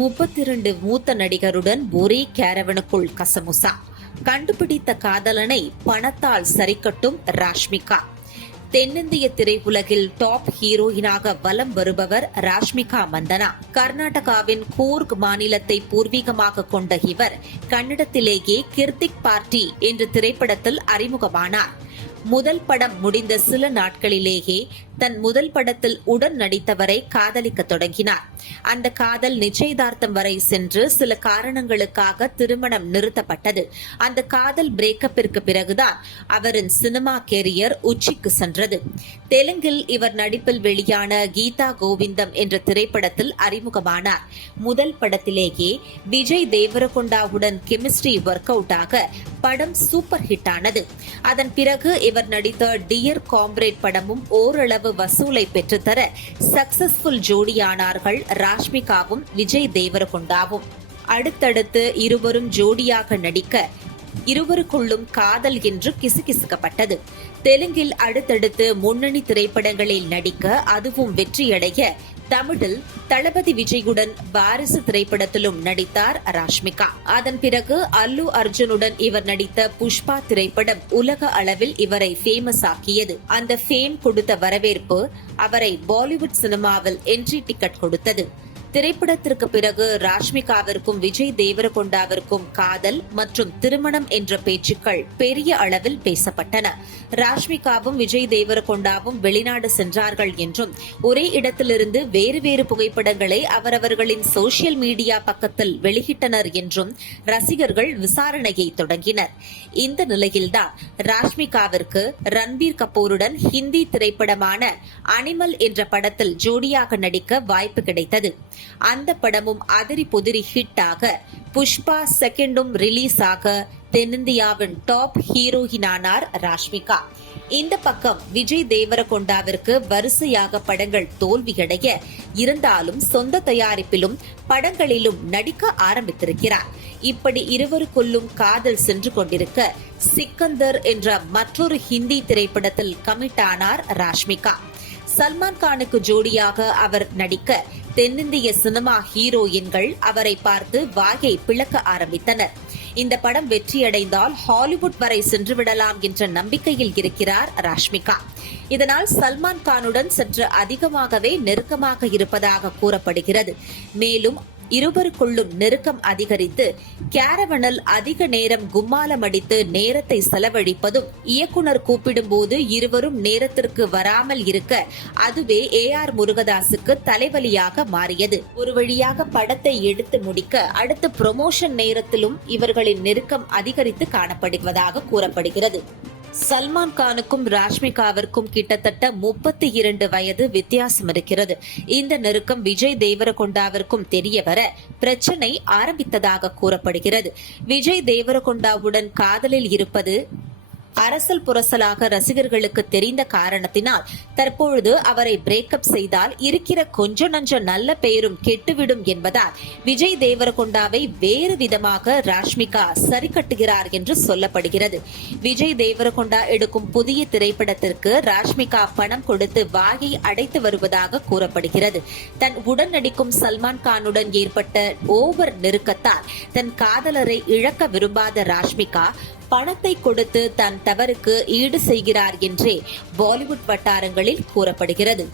முப்பத்தி இரண்டு மூத்த நடிகருடன் ஒரே கேரவனுக்குள் கசமுசா. கண்டுபிடித்த காதலனை பணத்தால் சரிக்கட்டும் ராஷ்மிகா. தென்னிந்திய திரையுலகில் டாப் ஹீரோயினாக வலம் வருபவர் ராஷ்மிகா மந்தனா. கர்நாடகாவின் கூர்க் மாநிலத்தை பூர்வீகமாக கொண்ட இவர் கன்னடத்திலேயே கிர்திக் பார்ட்டி என்ற திரைப்படத்தில் அறிமுகமானார். முதல் படம் முடிந்த சில நாட்களிலேயே தன் முதல் படத்தில் உடன் நடித்தவரை காதலிக்க தொடங்கினார். அந்த காதல் நிச்சயதார்த்தம் வரை சென்று சில காரணங்களுக்காக திருமணம் நிறுத்தப்பட்டது. அந்த காதல் பிரேக்கப்பிற்கு பிறகுதான் அவரின் சினிமா கெரியர் உச்சிக்கு சென்றது. தெலுங்கில் இவர் நடிப்பில் வெளியான கீதா கோவிந்தம் என்ற திரைப்படத்தில் அறிமுகமானார். முதல் படத்திலேயே விஜய் தேவரகொண்டாவுடன் கெமிஸ்ட்ரி ஒர்க் அவுட் ஆக படம் சூப்பர் ஹிட் ஆனது. அதன் பிறகு இவர் நடித்த டியர் காம்ரேட் படமும் ஓரளவு அளவு வசூலை பெற்றுத்தர சக்சஸ்ஃபுல் ஜோடியானார்கள் ராஷ்மிகாவும் விஜய் தேவரகொண்டாவும். அடுத்தடுத்து இருவரும் ஜோடியாக நடிக்க இருவருக்குள்ளும் காதல் என்று கிசுகிசுக்கப்பட்டது. தெலுங்கில் அடுத்தடுத்து முன்னணி திரைப்படங்களில் நடிக்க அதுவும் வெற்றியடைய தமிழில் தளபதி விஜயுடன் வாரிசு திரைப்படத்திலும் நடித்தார் ராஷ்மிகா. அதன் பிறகு அல்லு அர்ஜுனுடன் இவர் நடித்த புஷ்பா திரைப்படம் உலக அளவில் இவரை ஃபேமஸ் ஆக்கியது. அந்த ஃபேம் கொடுத்த வரவேற்பு அவரை பாலிவுட் சினிமாவில் என்ட்ரி டிக்கெட் கொடுத்தது. திரைப்படத்திற்கு பிறகு ராஷ்மிகாவிற்கும் விஜய் தேவரகொண்டாவிற்கும் காதல் மற்றும் திருமணம் என்ற பேச்சுக்கள் பெரிய அளவில் பேசப்பட்டன. ராஷ்மிகாவும் விஜய் தேவரகொண்டாவும் வெளிநாடு சென்றார்கள் என்றும் ஒரே இடத்திலிருந்து வேறு வேறு புகைப்படங்களை அவரவர்களின் சோசியல் மீடியா பக்கத்தில் வெளியிட்டனர் என்றும் ரசிகர்கள் விசாரணையை தொடங்கினர். இந்த நிலையில்தான் ராஷ்மிகாவிற்கு ரன்பீர் கபூருடன் ஹிந்தி திரைப்படமான அனிமல் என்ற படத்தில் ஜோடியாக நடிக்க வாய்ப்பு கிடைத்தது. அந்த படமும் அதிரி புதிரி ஹிட் ஆக புஷ்பா செகண்டும் ரிலீஸ் ஆக தென்னிந்தியாவின் டாப் ஹீரோயினானார் ராஷ்மிகா. இந்த பக்கம் விஜய் தேவரகொண்டாவிற்கு வரிசையாக படங்கள் தோல்வியடைய இருந்தாலும் சொந்த தயாரிப்பிலும் படங்களிலும் நடிக்க ஆரம்பித்திருக்கிறார். இப்படி இருவருக்குள்ளும் காதல் சென்று கொண்டிருக்க சிக்கந்தர் என்ற மற்றொரு ஹிந்தி திரைப்படத்தில் கமிட் ஆனார் ராஷ்மிகா. சல்மான் கானுக்கு ஜோடியாக அவர் நடிக்க தென்னிந்திய சினிமா ஹீரோயின்கள் அவரை பார்த்து வாயை பிளக்க ஆரம்பித்தனர். இந்த படம் வெற்றியடைந்தால் ஹாலிவுட் வரை சென்று விடலாம் என்ற நம்பிக்கையில் இருக்கிறார் ராஷ்மிகா. இதனால் சல்மான் கானுடன் சற்று அதிகமாகவே நெருக்கமாக இருப்பதாக கூறப்படுகிறது. மேலும் இருவருக்குள்ளும் நெருக்கம் அதிகரித்து கேரவனில் அதிக நேரம் கும்மாலம் அடித்து நேரத்தை செலவழிப்பதும் இயக்குனர் கூப்பிடும்போது இருவரும் நேரத்திற்கு வராமல் இருக்க அதுவே ஏ ஆர் முருகதாசுக்கு தலைவலியாக மாறியது. ஒரு வழியாக படத்தை எடுத்து முடிக்க அடுத்த ப்ரொமோஷன் நேரத்திலும் இவர்களின் நெருக்கம் அதிகரித்து காணப்படுவதாக கூறப்படுகிறது. சல்மான் கானுக்கும் ராஷ்மிகாவிற்கும் கிட்டத்தட்ட முப்பத்தி இரண்டு வயது வித்தியாசம் இருக்கிறது. இந்த நெருக்கம் விஜய் தேவரகொண்டாவிற்கும் தெரிய வர பிரச்சனை ஆரம்பித்ததாக கூறப்படுகிறது. விஜய் தேவரகொண்டாவுடன் காதலில் இருப்பது அரசல் புரசலாக ரசிகர்களுக்கு தெரிந்த காரணத்தினால் தற்பொழுது அவரை பிரேக்கப் செய்தால் இருக்கிற கொஞ்ச நஞ்ச நல்ல பெயரும் கெட்டுவிடும் என்பதால் விஜய் தேவரகொண்டாவை வேறு விதமாக ராஷ்மிகா சரி கட்டுகிறார் என்று சொல்லப்படுகிறது. விஜய் தேவரகொண்டா எடுக்கும் புதிய திரைப்படத்திற்கு ராஷ்மிகா பணம் கொடுத்து வாயை அடைத்து வருவதாக கூறப்படுகிறது. தன் உடன் நடிக்கும் சல்மான் கானுடன் ஏற்பட்ட ஓவர் நெருக்கத்தால் தன் காதலரை இழக்க விரும்பாத ராஷ்மிகா பணத்தை கொடுத்து தன் தவறுக்கு ஈடு செய்கிறார் என்றே பாலிவுட் வட்டாரங்களில் கூறப்படுகிறது.